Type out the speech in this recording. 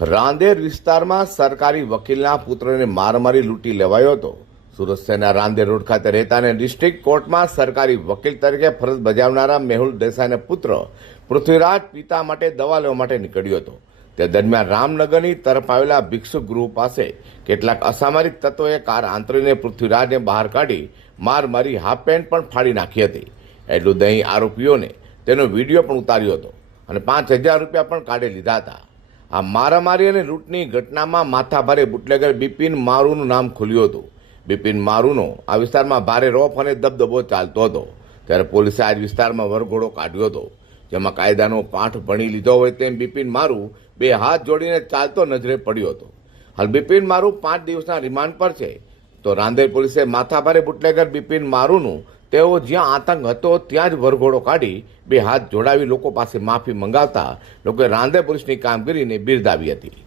રાંદેર વિસ્તારમાં સરકારી વકીલના પુત્રને મારમારી લૂંટી લેવાયો હતો. સુરત શહેરના રાંદેર રોડ ખાતે રહેતા અને ડિસ્ટ્રિક્ટ કોર્ટમાં સરકારી વકીલ તરીકે ફરજ બજાવનારા મેહુલ દેસાઈના પુત્ર પૃથ્વીરાજ પિતા માટે દવા લેવા માટે નીકળ્યો હતો. તે દરમિયાન રામનગરની તરફ આવેલા ભિક્ષુ ગૃહ પાસે કેટલાક અસામરિક તત્વોએ કાર આંતરીને પૃથ્વીરાજને બહાર કાઢી માર મારી હાફ પેન્ટ પણ ફાડી નાખી હતી. એટલું દહીં આરોપીઓને તેનો વીડિયો પણ ઉતાર્યો હતો અને પાંચ હજાર રૂપિયા પણ કાઢી લીધા હતા. આ મારામારી અને લૂંટની ઘટનામાં માથાભારે બુટલેગર બિપિન મારુનું નામ ખુલ્યું હતું. બિપિન મારુનો આ વિસ્તારમાં ભારે રોફ અને દબદબો ચાલતો હતો. ત્યારે પોલીસે આ વિસ્તારમાં વરઘોડો કાઢ્યો હતો. જેમાં કાયદાનો પાઠ ભણી લીધો હોય તેમ બિપિન મારુ બે હાથ જોડીને ચાલતો નજરે પડ્યો હતો. હાલ બિપિન મારુ પાંચ દિવસના રિમાન્ડ પર છે. તો રાંદેર પોલીસે માથાભારે બુટલેગર બિપિન મારુનું તેઓ જ્યાં આતંક હતો ત્યાં જ વરઘોડો કાઢી બે હાથ જોડાવી લોકો પાસે માફી મંગાવતા, લોકોએ રાંદેર પોલીસની કામગીરીને બિરદાવી હતી.